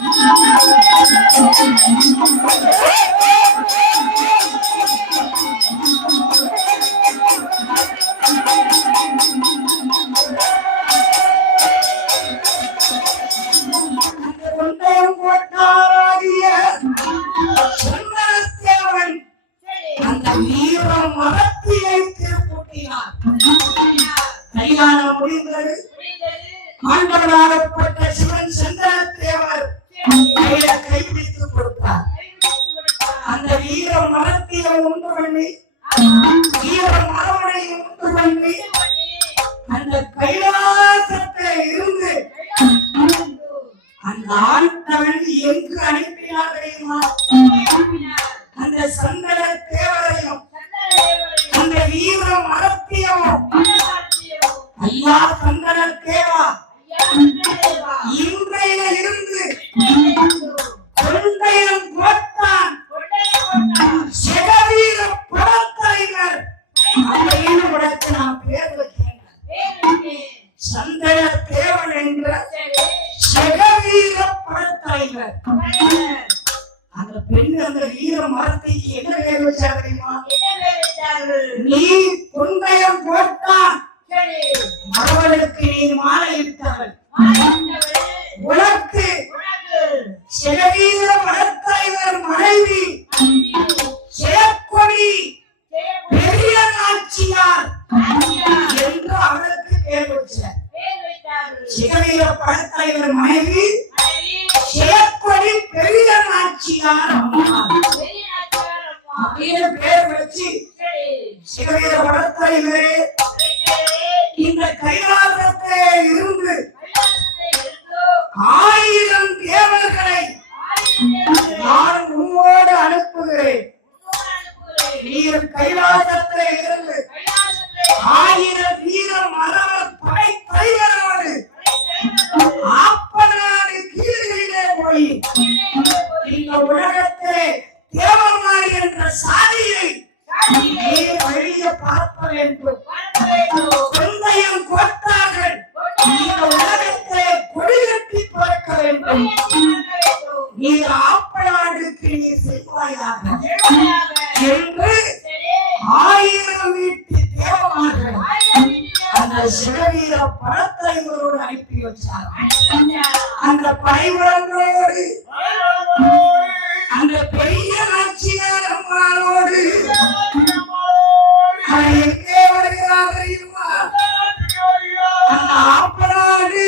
அந்த வீர மரத்தியை திருப்பூட்டினார். கல்யாணம் முடிந்தது. ஆண்டவராகப்பட்ட சிவன் சந்தனத்தேவர் கைப்பிடித்து கொடுத்தார். அந்த வீர மரத்தியை உண்டு பண்ணி வீர மரவனை உண்டு பண்ணி அந்த கைலாசத்தை இருந்து அந்த ஆண்டவன் எங்கு அனுப்பினார் தெரியுமா? அந்த சந்தன தேவரையும் அந்த வீர மரத்தையும் ஐயா சந்தன தேவா இன்றையில இருந்து கொண்டையம் கோட்டான் சிவவீர படத்தலைவர் அந்த ஈடுபடத்தை நான் பேர் வைக்கிறேன். சந்தன தேவன் என்ற சிவவீர படத்தலைவர். அந்த பெண் அந்த வீர மரத்தைக்கு என்ன பேர் வச்சார் தெரியுமா? நீ கொண்டையம் போட்டான் மரவனுக்கு நீ மாலையிட்டவள், உனக்கு சிவவீர படத்தலைவர் மனைவி சேக்கொடி பெரிய நாச்சியார் என்று அவளுக்கு பேர் வச்சார். சிவவீர படத்தலைவர் மனைவி சேக்கொடி பெரிய நாச்சியார் அப்படின்னு பேர் வச்சு சிவவீர படத்தலைவரே இந்த கைலாசத்தை இருந்து 1000 தேவர்களை நான் உன்னோடு அனுப்புகிறேன். நீர் கைலாசத்தை இருந்து 1000 வீர மரவர் படை தலைவரோடு ஆப்பநாடு கீழிலே போய் இந்த உலகத்திலே தேவமாரி என்ற சாதியை வெளியே பார்க்க வேண்டும். கொண்டையம் கோட்டார்கள் இந்த உலகத்திலே கொடிகட்டி பார்க்க வேண்டும். நீ ஆப்பநாடுக்கு நீ செல்வாயாக என்று 1000 வீட்டு தேவமார்கள் அந்த சிவவீர படத்தலைவரோடு அனுப்பி வச்சார். அந்த படைவளங்களோடு அந்த பெரிய நாச்சியார் அம்மாவோடு எங்கே வருகிறார் தெரியுமா? அந்த ஆப்பநாடு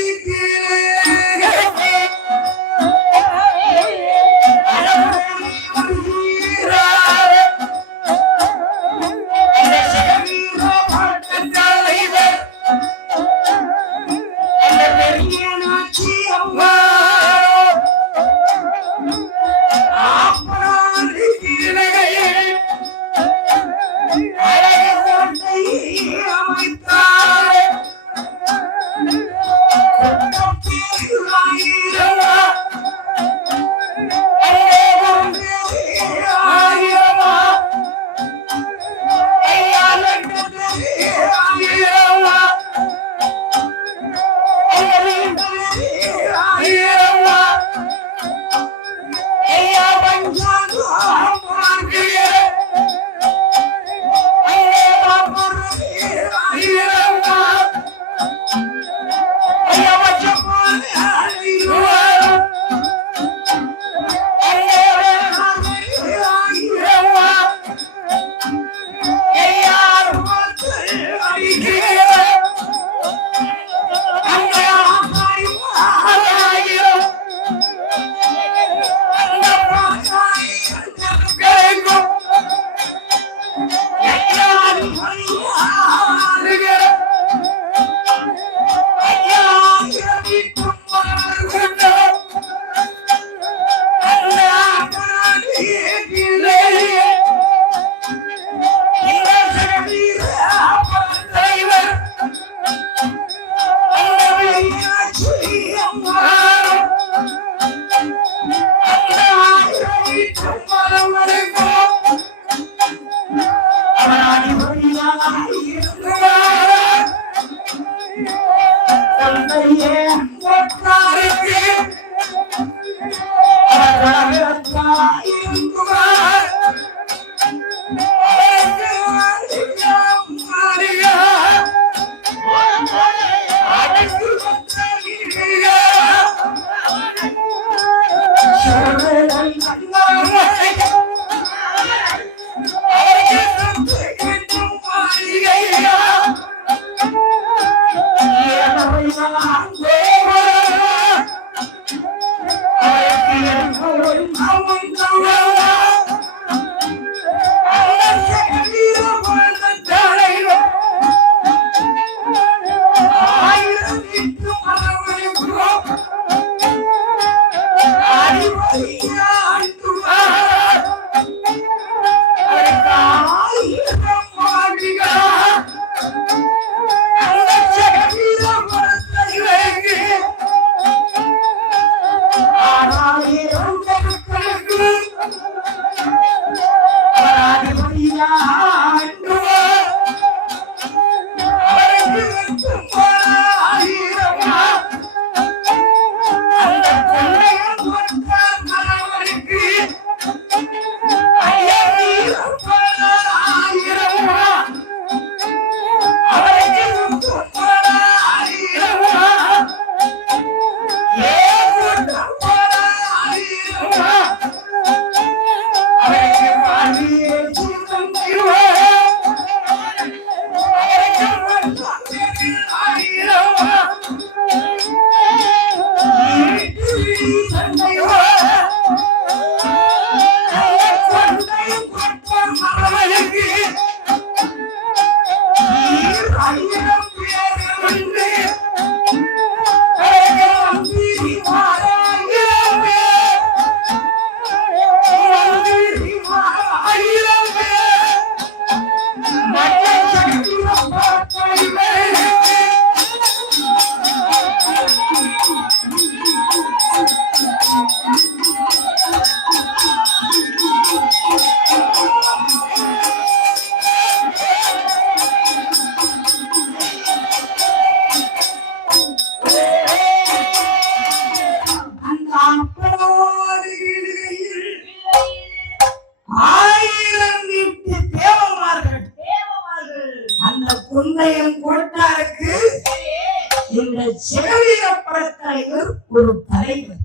ஒரு தலைவர்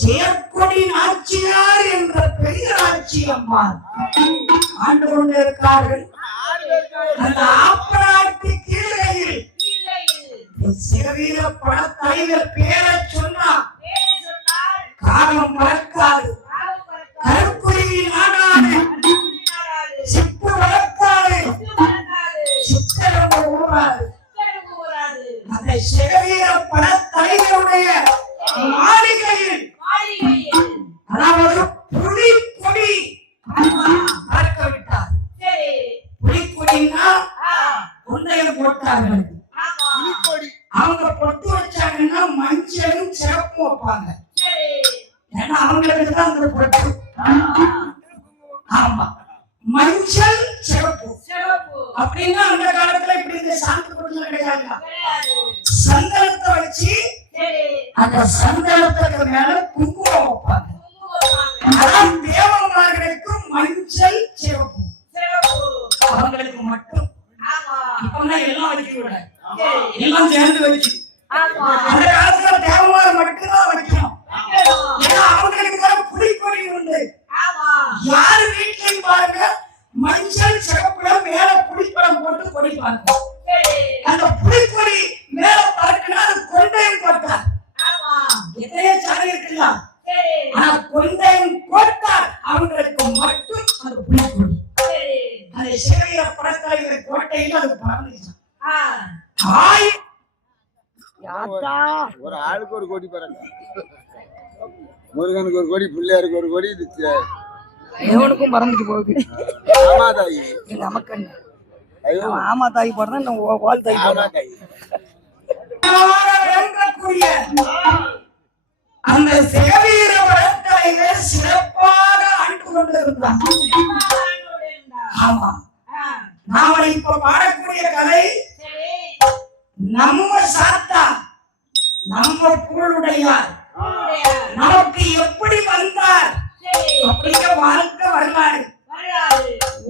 செயற்கொடி நாச்சியார் என்ற பெரிய நாச்சியம்மாள் ஆண்டு கொண்டிருக்கார்கள். அந்த ஆப்பநாட்டு கீழையில் சிறவீர பட தலைவர் பேரை சொன்னார் காலம் மறக்காது. கருக்குருவி நாடாது, சிப்பு வளர்க்காது, சித்தரவு ஊராது. அந்த சிறவீர பட தலைவருடைய மாளிகையில் அதாவது புலிக்கொடி பறக்க விட்டார். புலிக்கொடினா கொண்டையில் போட்டார்கள். அவங்க பொட்டு வச்சாங்கன்னா மஞ்சளும் சிறப்பும் வைப்பாங்க. ஏன்னா அவங்களுக்கு தான் அந்த பொட்டு. ஆமா, மஞ்சள் சிறப்பு அப்படின்னா அந்த காலத்துல இப்படி இந்த சாந்து பொட்டு கிடையாது. சந்தனத்தை வச்சு அந்த சந்தனத்துக்கு மேல குங்குமம் வைப்பாங்க. அதான் தேவமார்களுக்கு மஞ்சள் சிறப்பு அவங்களுக்கு மட்டும். இப்பதான் எல்லாம் வைக்க விட எல்லாம் சேர்ந்து வச்சு அந்த காலத்துல தேவமாறு மட்டும்தான் வைக்கணும். ஏன்னா அவங்களுக்கு வர புலிக்கொடி உண்டு. யாரு வீட்லையும் பாருங்க மஞ்சள் சிறப்புல மேல புலிப்படம் போட்டு கொடிப்பாங்க. அந்த புலிக்கொடி மேல பறக்குன்னா அது கொண்டையும் போட்டார். எத்தனையோ சாலை இருக்கலாம், ஆனா கொண்டையும் போட்டார் அவங்களுக்கு மட்டும் அந்த புலிக்கொடி. அந்த சிறைய படத்தாளிகள் கோட்டையில் அது பறந்துச்சு. ஒரு ஆளுக்கு ஒரு கோடி பாருங்க. முருகனுக்கு ஒரு கோடி, பிள்ளையாருக்கு ஒரு கோடி, எவனுக்கும் பறந்துட்டு போகுது. ஆமா தாயி, நமக்கு ஆமா தாய் போடுறேன், வால் தாய் போடுறேன். அந்த சிறவீர படத்தாளிகளை சிறப்பாக ஆண்டு கொண்டிருந்தான். ஆமா, நாம இப்ப பாடக்கூடிய கதை நம்ம சாத்தா நம்ம புகழுடையார் நமக்கு எப்படி வந்தார் இங்க வாழ்க்கை வரலாறு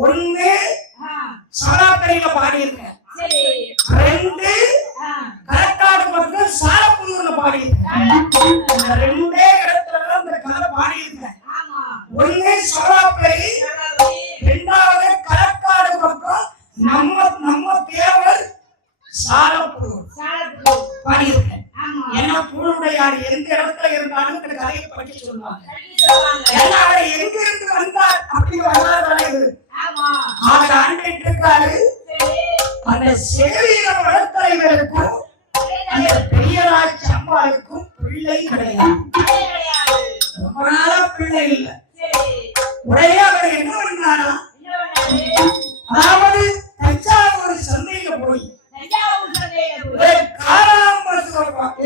ஒண்ணு சோழாப்பேரியில பாடியிருக்கேன், ரெண்டு களக்காடு பக்கம் சாலப்புதூர்ல பாடியிருக்கேன். இந்த ரெண்டே இடத்துல இந்த கதை பாடியிருக்கேன். ஒண்ணு சோழாப்பேரி, ரெண்டாவது களக்காடு பக்கம் நம்ம தேவர் சாலப்புதூர் பாடியிருக்கேன். ஏன்னா பூனுடையார் எந்த இடத்துல இருந்தாலும் இந்த கதையை பற்றி சொல்லுவாங்க. ஏன்னா அவர் எங்க இருந்து வந்தார் அப்படி வரலாறு அவர் ஆண்டிட்டு இருக்காரு. அந்த சேவீர வளத்தலைவருக்கும் அந்த பெரியராஜ் அம்மாவுக்கும் பிள்ளை கிடையாது. ரொம்ப நாளா பிள்ளை இல்லை. உடனே அவர் என்ன பண்ணாரா, அதாவது தஞ்சாவூர் சந்தையில போய்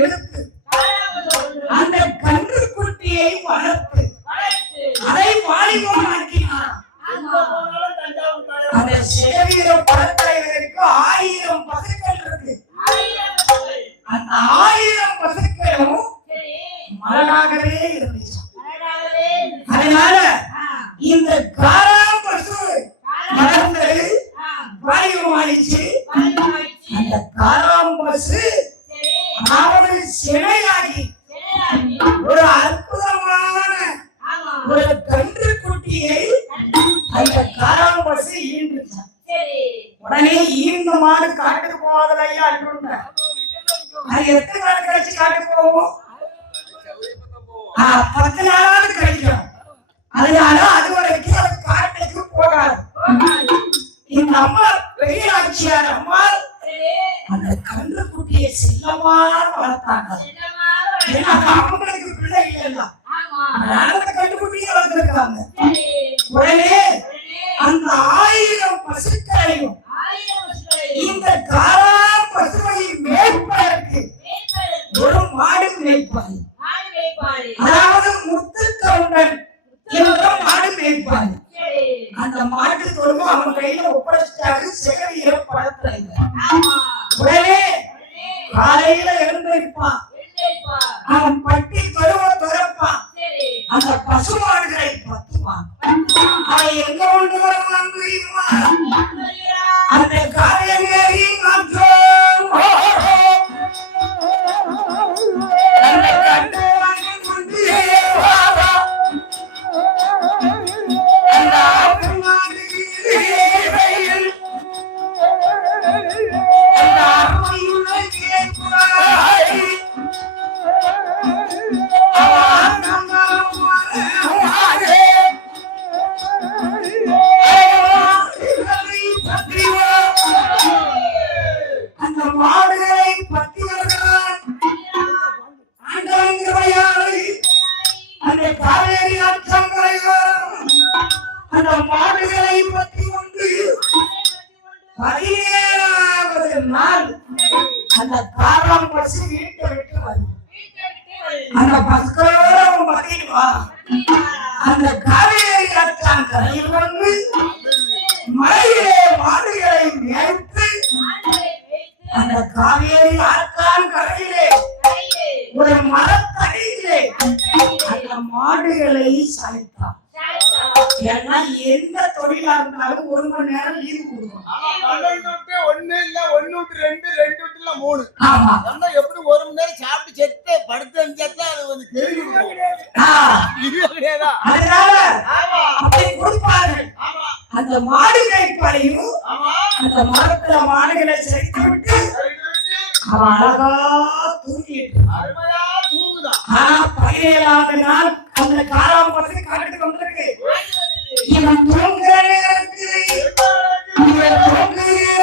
எடுத்து அந்த கன்று குட்டியை வளர்த்து அதை வாலிபமாக்கினார். அந்த சேவீர படத்தலைவருக்கு 1000 பசுக்கள் இருக்கு. அந்த 1000 பசுக்களும் மலனாகவே இருந்துச்சு. அதனால இந்த காராம் பசு வளர்ந்து வாலிபமாயிடுச்சு. அந்த காராம் பசு அதாவது சிலையாகி ஒரு அற்புதமான ஒரு கன்று குட்டியை அந்த காராம் பசு ஈண்டுச்சான். உடனே ஈந்த மாடு காட்டுக்கு போவதில்லையா அன்புங்க. அது எத்தனை நாள் கழிச்சு காட்டுக்கு போவோம்? 10 நாளாவது கழிக்கும். அதனால அது வரைக்கும் அது காட்டுக்கு போகாது. இந்த அம்மா பெரியாட்சியார் அம்மா அந்த கன்று குட்டியை செல்லமா வளர்த்தாங்க. ஏன்னா அவங்களுக்கு பிள்ளை இல்லைன்னா அந்த கன்று குட்டியை வளர்த்திருக்காங்க. உடனே அந்த 1000 பசுக்களையும் இந்த காரா பசுவை மேய்ப்பதற்கு ஒரு மாடு மேய்ப்பாரு, அதாவது முத்துக்கவுண்டன் என்ற மாடு மேய்ப்பாரு. அந்த மாட்டு தொழுவு அவன் கையில ஒப்படைச்சிட்டாரு சேவீர படத்தலைவர். உடனே காலையில எழுந்திருப்பான், அவன் பட்டி தொழுவ துறப்பான், அந்த பசுமாடுகளை பத்துவான். அவன் எங்க கொண்டு வருவான் தெரியுமா? அந்த காலையேறி அந்த கண்டு கொண்டு அந்த மாடுகளை பத்தி வருகிறான். அந்த காவேரி ஆற்றங்கரை அந்த மாடுகளை பத்தி கொண்டு 17வது நாள் அந்த காராம் பசு வீட்டை விட்டு வரும். அந்த பசுக்களோட பதிவா அந்த காவேரி ஆற்றங்கரையில் வந்து மலையிலே மாடுகளை மேய்த்து அந்த காவேரி ஆற்றங்கரையிலே ஒரு மரத்தடியிலே அந்த மாடுகளை சாய்த்தான். ஏன்னா எந்த தொழிலா இருந்தாலும் 1 மணி நேரம் லீவு கொடுக்கணும். ஒண்ணு இல்ல 1 விட்டு 2, 2 விட்டு இல்ல 3. ஆமா, எப்படி 1 மணி நேரம் சாப்பிட்டு செத்து படுத்து செத்தா அது வந்து அதனால அப்படி கொடுப்பார்கள். அந்த மாடு கைப்பாரையும் அந்த மரத்துல மாடுகளை சேர்த்து விட்டு அவன் அழகா தூங்கிட்டு 17வது நாள் அந்த காராம் பசு காட்டுக்கு வந்திருக்கு. இவன் தூங்குற நேரத்தில் இவன் தூங்குகிற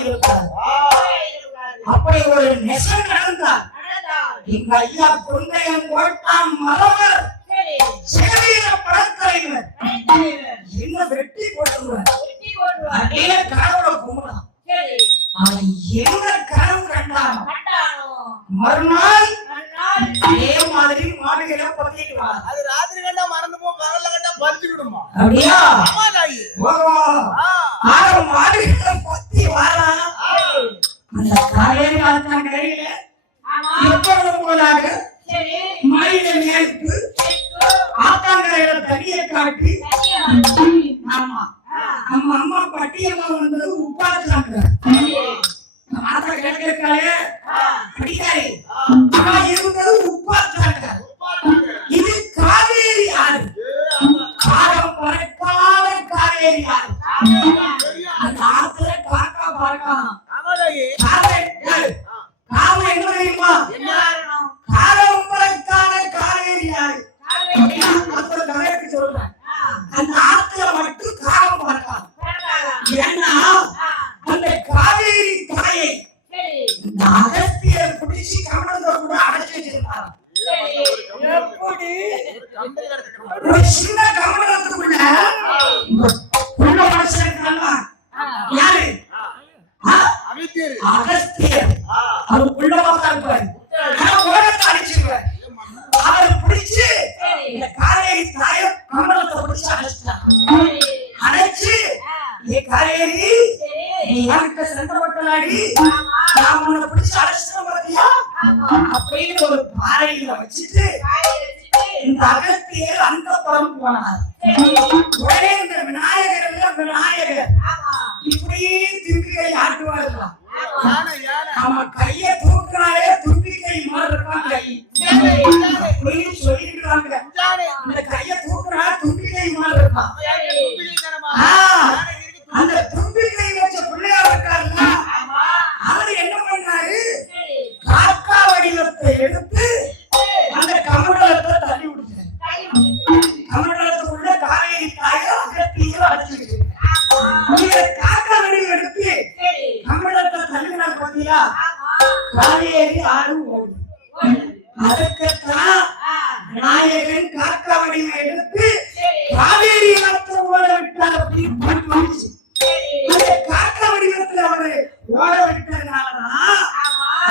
இருக்கிறார். அப்படி ஒரு நெசம் நடந்தார். எங்க ஐயா குந்தையன் கோட்டான் மரவர் சேவையில படத்தலைவர் என்ன வெட்டி போட்டுருவார். அப்படியே கடவுளை கும்பிடான். அவன் என்ன கனவு கண்டான் மறுநாள் அதே மாதிரி மாடுகளை பத்திட்டு வா. அது ராத்திரி கண்டா மறந்து போ, பகல்ல கண்டா பறிச்சுடுமா? அப்படியா? ஆமா தாயி. ஆறு மாடுகளை பத்தி வாரா. அந்த காலையில ஆத்தாங்கரையில எப்பொழுது போனாங்க மயில நேர்த்து ஆத்தாங்கரையில தண்ணியை காட்டி ஆமா நம்ம அம்மா பட்டியம்மா வந்தது உப்பாச்சாங்க. ஆத்தா கேட்கிறாளே அடிக்காரி அம்மா இருந்தது உப்பாச்சாங்க. இது காவேரி ஆறு, காரம் பறக்காத காவேரி ஆறு. அந்த ஆத்துல காக்கா பறக்கலாம். காரணம் என்ன தெரியுமா? காரம் பறக்காத காவேரி ஆறு. சொல்றேன் அந்த ஆத்துல மட்டும் காரம் பறக்காது. ஏன்னா அந்த காவேரி தாயை இந்த அகஸ்தியர் பிடிச்சி கமலத்தை கூட அடைச்சு வச்சிருந்தாங்க. எப்படி ஒரு சின்ன கமலத்துக்குள்ள உள்ள மனுஷன் இருக்காங்களா? யாரு? அகஸ்தியர். அவர் உள்ளவா தான் இருப்பாரு. உலகத்தை அடிச்சிருவார். அவர் பிடிச்சு இந்த காவேரி தாயை கமலத்தை பிடிச்சு அடைச்சிட்டாங்க. அடைச்சு காவேரி நீ யார்கிட்ட சண்டை நான் உன்னை பிடிச்சு அடைச்சிட்டோம் பார்த்தியா அப்படின்னு ஒரு பாறையில வச்சுட்டு இந்த அகஸ்தியர் அந்த புறம் போனார். உடனே இந்த விநாயகர் இப்படியே தும்பிக்கை ஆட்டுவார்களாம். நம்ம கைய தூக்கினாலே தும்பிக்கை மாதிரி இருக்கான் கை அப்படின்னு சொல்லிடுறாங்க. இந்த கைய தூக்கினா தும்பிக்கை மாதிரி இருக்கான். அந்த தும்பிக்கை வச்ச பிள்ளையார் இருக்காருல்ல, அவர் என்ன பண்ணாரு? காக்கா வடிவத்தை எடுத்து அந்த கமண்டலத்தை தள்ளி விடுத்தாரு. கமண்டலத்துக்குள்ள காவேரி தாயோ அகத்தியோ அடிச்சுட்டு காக்கா வடிவம் எடுத்து கமண்டலத்தை தள்ளினார் பாத்தீங்களா? காவேரி ஆறு ஓடு. அதுக்குத்தான் நாயகன் காக்கா வடிவம் எடுத்து காவேரி ஆற்ற ஓட விட்டார் அப்படின்னு பாட்டு வந்துச்சு. அந்த காக்கா வடிவத்துல அவரு ஓட விட்டதுனாலதான்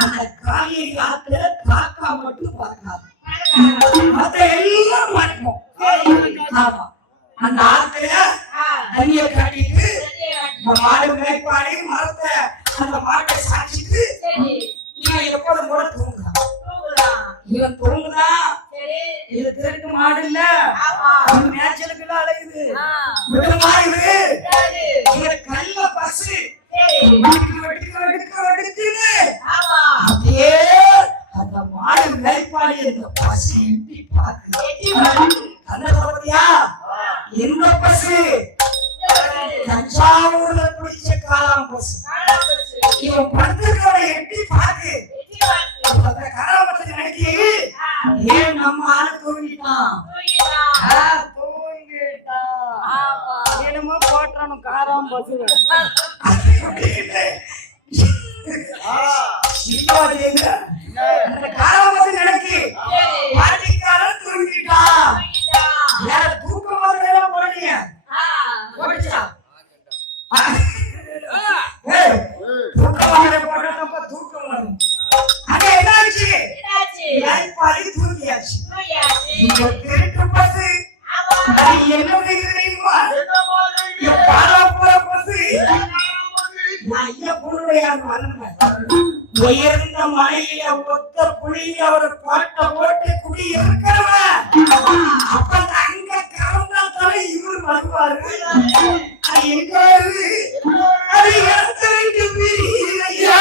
அந்த காவேரி ஆத்துல காக்கா மட்டும் பார்க்காது, மத்த எல்லாம் மாட்டோம். ஆமா அந்த ஆத்துல தண்ணிய காட்டிட்டு மாடு மேற்பாடி மரத்தை அந்த மாட்டை சாட்சிட்டு இவன் எப்போதும் கூட தூங்குறான். இவன் தூங்குதான். இது திருட்டு மாடு இல்ல, மேய்ச்சலுக்கு அழைக்குது. இது கல்ல பசு அப்படியே அந்த மாடு மேய்ப்பாடி இந்த பசு எட்டி பார்க்குது. அந்த பத்தியா எந்த பசு? தஞ்சாவூர்ல பிடிச்ச காளான் பசு. இவன் படுத்துக்கிறவனை எட்டி பார்க்கு. காராமத்தை நினைக்கி ஏன் நம்ம ஆளு தூங்கிட்டான். என்னமோ போட்டானும் காராம் பசு. காராமத்தை நினைக்கி பாட்டிக்காரன் தூங்கிட்டான். வேற தூக்கம் வரலாம் போறீங்க போடுச்சா? தூக்கம் வர போட்டா தூக்கம் வரும். அங்க என்னாச்சு? பாடி தூங்கியாச்சு. திருட்டு பசு என்ன தெரியுமா? பாலாப்புற பசு உயர்ந்த மலையில ஒத்த புள்ளியில அவர் பாட்டை போட்டு குடி இருக்கிறவன் அப்ப அங்க கலந்தா தலை இவர் வருவாரு. அது எங்க அது இடத்திற்கு பிரியா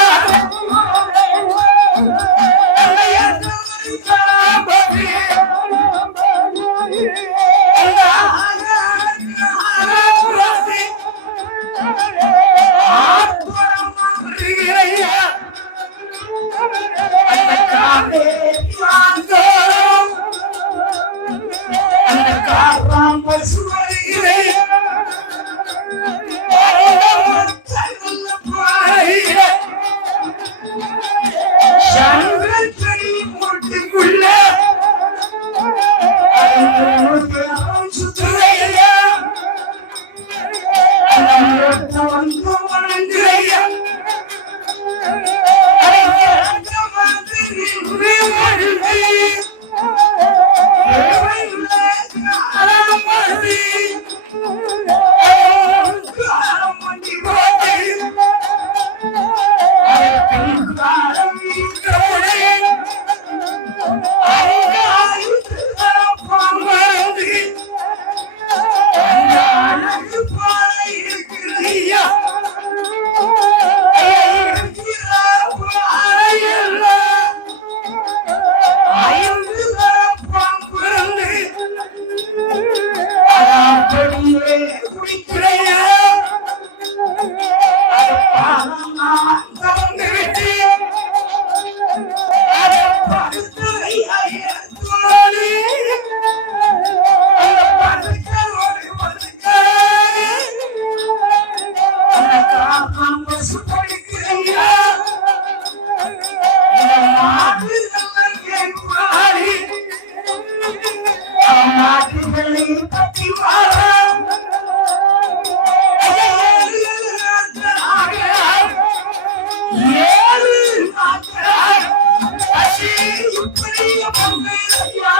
உங்க இலக்கியா